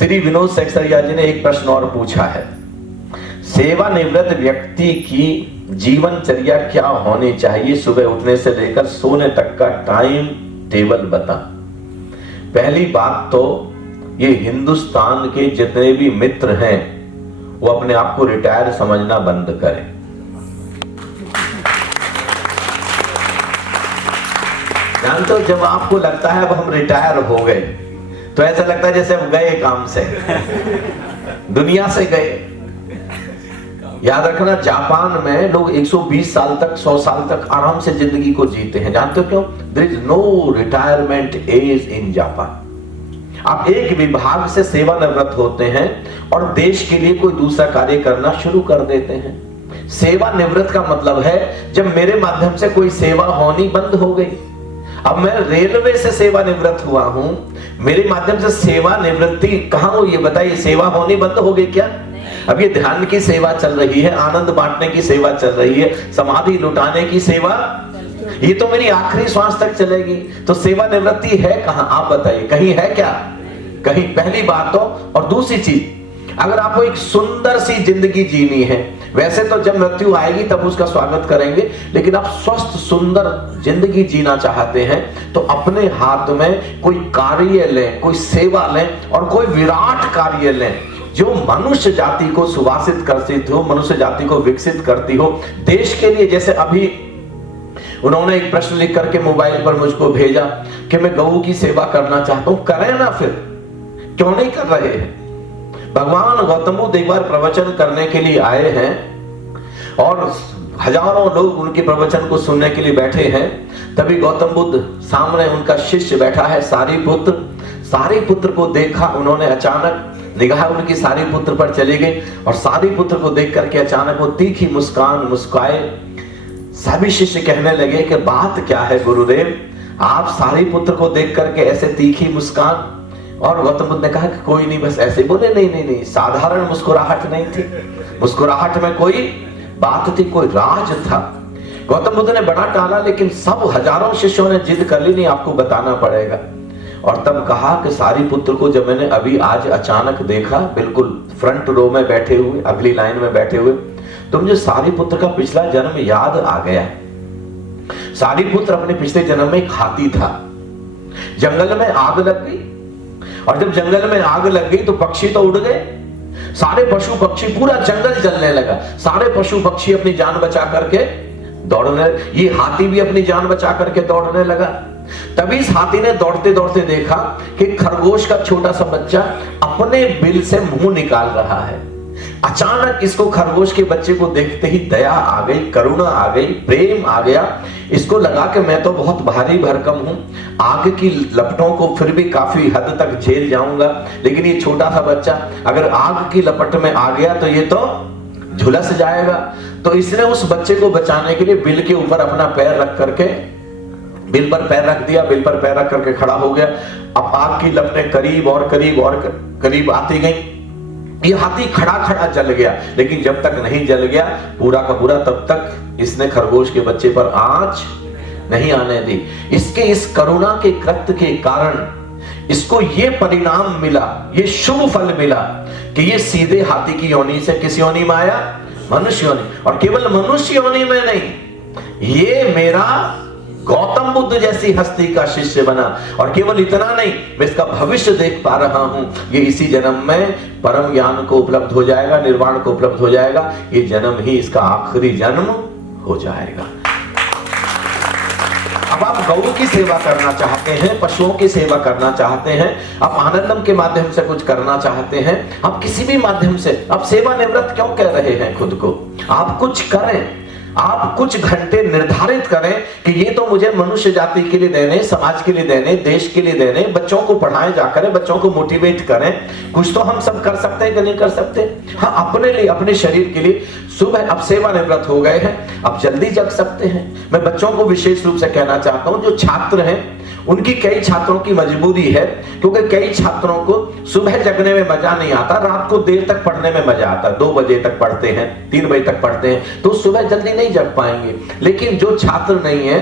श्री विनोद सेक्सरिया जी ने एक प्रश्न और पूछा है, सेवानिवृत्त व्यक्ति की जीवनचर्या क्या होनी चाहिए, सुबह उठने से लेकर सोने तक का टाइम टेबल बता। पहली बात तो ये हिंदुस्तान के जितने भी मित्र हैं वो अपने आप को रिटायर समझना बंद करें। जानते हो, जब आपको लगता है अब हम रिटायर हो गए तो ऐसा लगता है जैसे हम गए काम से, दुनिया से गए। याद रखना, जापान में लोग 120 साल तक, 100 साल तक आराम से जिंदगी को जीते हैं। जानते हो क्यों? There is no retirement age in Japan. आप एक विभाग से सेवानिवृत्त होते हैं और देश के लिए कोई दूसरा कार्य करना शुरू कर देते हैं। सेवानिवृत्त का मतलब है जब मेरे माध्यम से कोई सेवा होनी बंद हो गई। अब मैं रेलवे से सेवानिवृत्त हुआ हूं, मेरे माध्यम से सेवानिवृत्ति कहां हुई है बताइए? सेवा होनी बंद हो गई क्या? अब ये ध्यान की सेवा चल रही है, आनंद बांटने की सेवा चल रही है, समाधि लुटाने की सेवा, ये तो मेरी आखिरी श्वास तक चलेगी। तो सेवानिवृत्ति है कहां? आप बताइए, कहीं है क्या? कहीं। पहली बात तो। और दूसरी चीज, अगर आपको एक सुंदर सी जिंदगी जीनी है, वैसे तो जब मृत्यु आएगी तब उसका स्वागत करेंगे, लेकिन आप स्वस्थ सुंदर जिंदगी जीना चाहते हैं तो अपने हाथ में कोई कार्य लें, कोई सेवा लें और कोई विराट कार्य लें जो मनुष्य जाति को सुवासित करती हो, मनुष्य जाति को विकसित करती हो देश के लिए। जैसे अभी उन्होंने एक प्रश्न लिख करके मोबाइल पर मुझको भेजा कि मैं गऊ की सेवा करना चाहता हूं। करें ना, फिर क्यों नहीं कर रहे हैं? भगवान गौतम बुद्ध एक बार प्रवचन करने के लिए आए हैं और हजारों लोग उनके प्रवचन को सुनने के लिए बैठे हैं। तभी गौतम बुद्ध सामने उनका शिष्य बैठा है सारीपुत्र। सारीपुत्र को देखा उन्होंने, अचानक निगाह उनकी सारीपुत्र पर चली गई और सारीपुत्र को देख करके अचानक वो तीखी मुस्कान मुस्काए। सभी शिष्य कहने लगे कि बात क्या है गुरुदेव, आप सारीपुत्र को देख करके ऐसे तीखी मुस्कान? और गौतम बुद्ध ने कहा कि कोई नहीं, बस ऐसे बोले। नहीं, साधारण मुस्कुराहट नहीं थी, मुस्कुराहट में कोई बात थी, कोई राज था। गौतम बुद्ध ने बड़ा टाला, लेकिन सब हजारों शिष्यों ने जिद कर ली, नहीं आपको बताना पड़ेगा। और तब कहा कि सारीपुत्र को जब मैंने अभी आज अचानक देखा, बिल्कुल फ्रंट रो में बैठे हुए, अगली लाइन में बैठे हुए, तो मुझे सारीपुत्र का पिछला जन्म याद आ गया। सारीपुत्र अपने पिछले जन्म में एक हाथी था। जंगल में आग लग गई और जब जंगल में आग लग गई तो पक्षी तो उड़ गए, सारे पशु पक्षी, पूरा जंगल जलने लगा। सारे पशु पक्षी अपनी जान बचा करके दौड़ने, ये हाथी भी अपनी जान बचा करके दौड़ने लगा। तभी इस हाथी ने दौड़ते दौड़ते देखा कि खरगोश का छोटा सा बच्चा अपने बिल से मुंह निकाल रहा है। अचानक इसको खरगोश के बच्चे को देखते ही दया आ गई, करुणा आ गई, प्रेम आ गया। इसको लगा कि मैं तो बहुत भारी भरकम हूं, आग की लपटों को फिर भी काफी हद तक झेल जाऊंगा, लेकिन ये छोटा सा बच्चा अगर आग की लपट में आ गया तो ये तो झुलस जाएगा। तो इसने उस बच्चे को बचाने के लिए बिल के ऊपर अपना पैर रख करके, बिल पर पैर रख दिया, बिल पर पैर रख करके खड़ा हो गया। अब आग की लपटें करीब और करीब और करीब आती गई। ये हाथी खड़ा खड़ा जल गया, लेकिन जब तक नहीं जल गया पूरा का पूरा, तब तक इसने खरगोश के बच्चे पर आंच नहीं आने दी। इसके इस करुणा के कृत्य के कारण इसको ये परिणाम मिला, ये शुभ फल मिला कि ये सीधे हाथी की योनि से किस योनि में आया? मनुष्य योनि। और केवल मनुष्य योनि में नहीं, ये मेरा गौतम बुद्ध जैसी हस्ती का शिष्य बना। और केवल इतना नहीं, मैं इसका भविष्य देख पा रहा हूं, ये इसी जन्म में परम ज्ञान को उपलब्ध हो जाएगा, निर्वाण को उपलब्ध हो जाएगा। ये जन्म ही इसका आखिरी जन्म हो जाएगा। अब आप गौ की सेवा करना चाहते हैं, पशुओं की सेवा करना चाहते हैं, आप आनंदम के माध्यम से कुछ करना चाहते हैं, आप किसी भी माध्यम से, आप सेवानिवृत्त क्यों कह रहे हैं खुद को? आप कुछ करें, आप कुछ घंटे निर्धारित करें कि ये तो मुझे मनुष्य जाति के लिए देने, समाज के लिए देने, देश के लिए देने, बच्चों को पढ़ाएं जाकर, बच्चों को मोटिवेट करें। कुछ तो हम सब कर सकते हैं कि नहीं कर सकते? हाँ, अपने लिए, अपने शरीर के लिए। सुबह अब सेवानिवृत्त हो गए हैं, अब जल्दी जग सकते हैं। मैं बच्चों को विशेष रूप से कहना चाहता हूं, जो छात्र हैं उनकी, कई छात्रों की मजबूरी है, क्योंकि कई छात्रों को सुबह जगने में मजा नहीं आता, रात को देर तक पढ़ने में मजा आता। 2 बजे तक पढ़ते हैं, 3 बजे तक पढ़ते हैं, तो सुबह जल्दी नहीं जग पाएंगे। लेकिन जो छात्र नहीं है,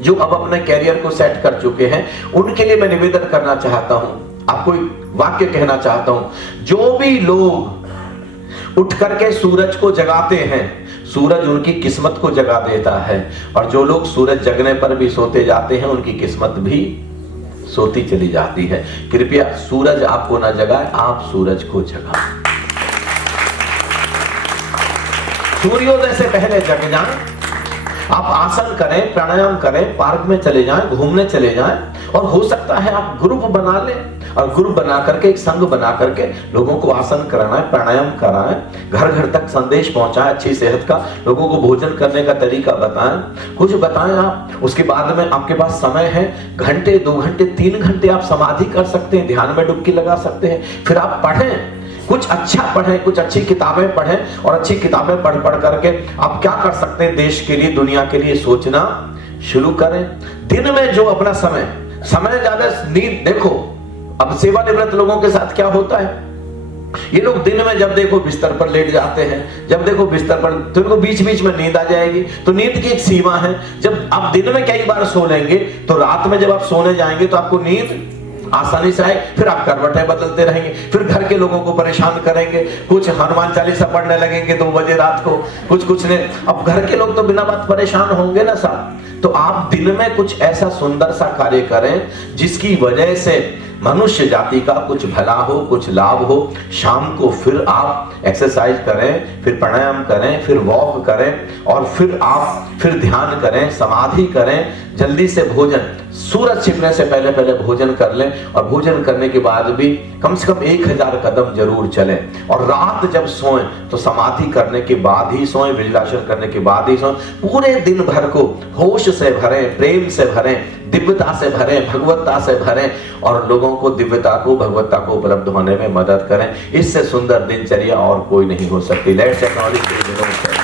जो अब अपने कैरियर को सेट कर चुके हैं, उनके लिए मैं निवेदन करना चाहता हूं, आपको एक वाक्य कहना चाहता हूं, जो भी लोग उठ करके सूरज को जगाते हैं, सूरज उनकी किस्मत को जगा देता है, और जो लोग सूरज जगने पर भी सोते जाते हैं, उनकी किस्मत भी सोती चली जाती है। कृपया सूरज आपको ना जगाए, आप सूरज को जगाएं। सूर्योदय से पहले जग जाएं, आप आसन करें, प्राणायाम करें, पार्क में चले जाएं, घूमने चले जाएं, और हो सकता है आप ग्रुप बना लें, और ग्रुप बना करके, एक संघ बना करके लोगों को आसन कराएं, प्राणायाम कराएं, घर घर तक संदेश पहुंचाएं अच्छी सेहत का, लोगों को भोजन करने का तरीका बताएं, कुछ बताएं आप। उसके बाद में आपके पास समय है, घंटे, 2 घंटे, 3 घंटे आप समाधि कर सकते हैं, ध्यान में डुबकी लगा सकते हैं। फिर आप पढ़ें, कुछ अच्छा पढ़ें, कुछ अच्छी किताबें पढ़ें, और अच्छी किताबें पढ़ पढ़ करके आप क्या कर सकते हैं, देश के लिए, दुनिया के लिए सोचना शुरू करें। दिन में जो अपना समय ज्यादा नींद, देखो अब सेवानिवृत्त लोगों के साथ क्या होता है, ये लोग दिन में जब देखो बिस्तर पर लेट जाते हैं, जब देखो बिस्तर पर, तो इनको बीच बीच में नींद आ जाएगी। तो नींद की एक सीमा है, जब आप दिन में कई बार सो लेंगे तो रात में जब आप सोने जाएंगे तो आपको नींद आसानी से आए। फिर आप करवटें बदलते रहेंगे, फिर घर के लोगों को परेशान करेंगे, कुछ हनुमान चालीसा पढ़ने लगेंगे 2 बजे रात को, कुछ ने। अब घर के लोग तो बिना बात परेशान होंगे ना साहब। तो आप दिन में कुछ ऐसा सुंदर सा कार्य करें जिसकी वजह से मनुष्य जाति का कुछ भला हो, कुछ लाभ हो। शाम को फिर आप एक्सरसाइज करें, फिर प्राणायाम करें, फिर वॉक करें, और फिर आप फिर ध्यान करें, समाधि करें। जल्दी से भोजन, सूरज छिपने से पहले पहले भोजन कर लें, और भोजन करने के बाद भी कम से कम 1000 कदम जरूर चलें। और रात जब सोएं तो समाधि करने के बाद ही सोएं, वज्रासन करने के बाद ही सोएं। पूरे दिन भर को होश से भरें, प्रेम से भरें, दिव्यता से भरें, भगवत्ता से भरें, और लोगों को दिव्यता को, भगवत्ता को उपलब्ध होने में मदद करें। इससे सुंदर दिनचर्या और कोई नहीं हो सकती। Let's acknowledge